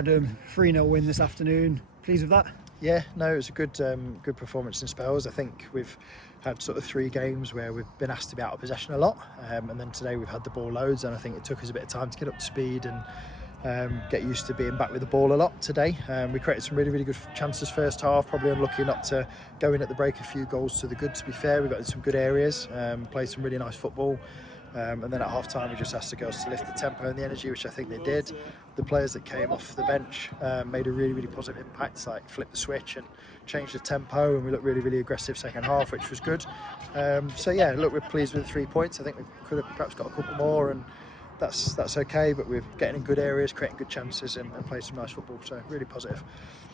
Adam, 3-0 win this afternoon. Pleased with that? Yeah, no, it was a good performance in spells. I think we've had sort of 3 games where we've been asked to be out of possession a lot, and then today we've had the ball loads, and I think it took us a bit of time to get up to speed and get used to being back with the ball a lot today. We created some really good chances first half, probably unlucky not to go in at the break a few goals to the good, to be fair. We got in some good areas, played some really nice football. And then at half time we just asked the girls to lift the tempo and the energy, which I think they did. The players that came off the bench made a really positive impact, like flipped the switch and changed the tempo, and we looked really aggressive second half, which was good. So yeah, look, we're pleased with the 3 points. I think we could have perhaps got a couple more, and that's okay, but we're getting in good areas, creating good chances, and playing some nice football, so really positive.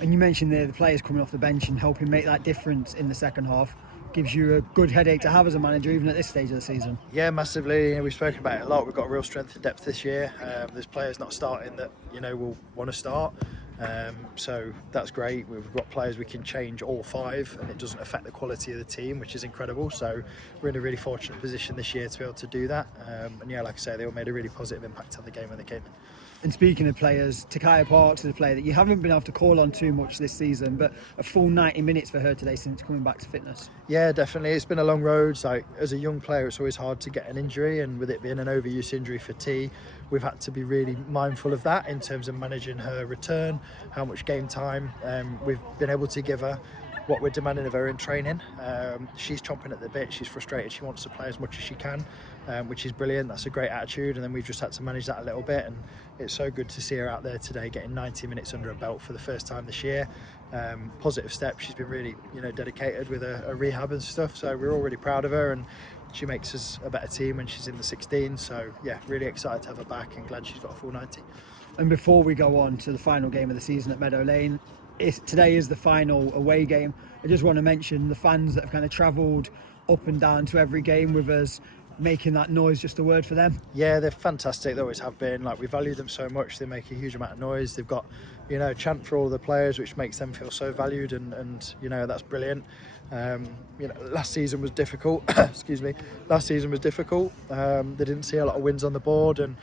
And you mentioned there the players coming off the bench and helping make that difference in the second half. Gives you a good headache to have as a manager, even at this stage of the season. Yeah, massively. We've spoken about it a lot. We've got real strength and depth this year. There's players not starting that will want to start. So that's great. We've got players we can change all 5, and it doesn't affect the quality of the team, which is incredible. So we're in a really fortunate position this year to be able to do that. And yeah, like I say, they all made a really positive impact on the game when they came in. And speaking of players, Takaya Parks is a player that you haven't been able to call on too much this season, but a full 90 minutes for her today since coming back to fitness. Yeah, definitely. It's been a long road. So as a young player, it's always hard to get an injury, and with it being an overuse injury for T, we've had to be really mindful of that in terms of managing her return, how much game time we've been able to give her, what we're demanding of her in training. She's chomping at the bit, she's frustrated, she wants to play as much as she can, which is brilliant. That's a great attitude, and then we've just had to manage that a little bit, and it's so good to see her out there today getting 90 minutes under her belt for the first time this year. Positive step. She's been really dedicated with her rehab and stuff, so we're all really proud of her, and she makes us a better team when she's in the 16. So yeah, really excited to have her back, and glad she's got a full 90. And before we go on to the final game of the season at Meadow Lane, today is the final away game. I just want to mention the fans that have kind of travelled up and down to every game with us, making that noise just a word for them. Yeah, they're fantastic. They always have been. Like, we value them so much. They make a huge amount of noise. They've got a chant for all the players, which makes them feel so valued, and that's brilliant. Last season was difficult. Excuse me. Last season was difficult. They didn't see a lot of wins on the board, and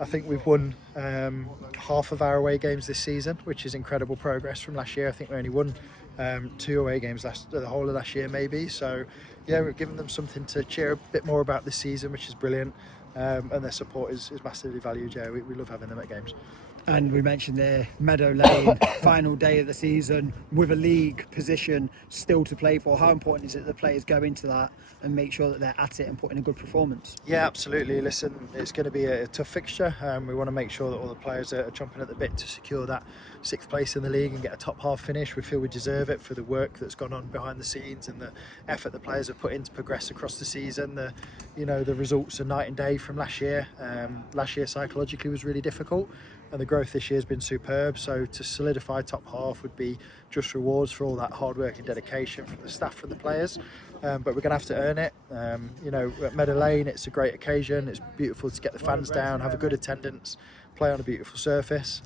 I think we've won half of our away games this season, which is incredible progress from last year. I think we only won 2 away games the whole of last year, maybe. So yeah, we're giving them something to cheer a bit more about this season, which is brilliant. And their support is massively valued. Yeah, we love having them at games. And we mentioned there, Meadow Lane, final day of the season with a league position still to play for. How important is it that the players go into that and make sure that they're at it and put in a good performance? Yeah, absolutely. Listen, it's going to be a tough fixture. We want to make sure that all the players are chomping at the bit to secure that 6th place in the league and get a top half finish. We feel we deserve it for the work that's gone on behind the scenes and the effort the players have put in to progress across the season. The results are night and day from last year. Last year psychologically was really difficult, and the growth this year has been superb. So to solidify top half would be just rewards for all that hard work and dedication from the staff, from the players. But we're going to have to earn it. At Meadow Lane, it's a great occasion. It's beautiful to get the fans down, have a good attendance, play on a beautiful surface.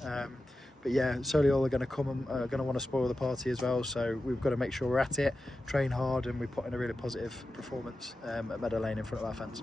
But yeah, solely all are going to come and are going to want to spoil the party as well. So we've got to make sure we're at it, train hard, and we put in a really positive performance at Meadow Lane in front of our fans.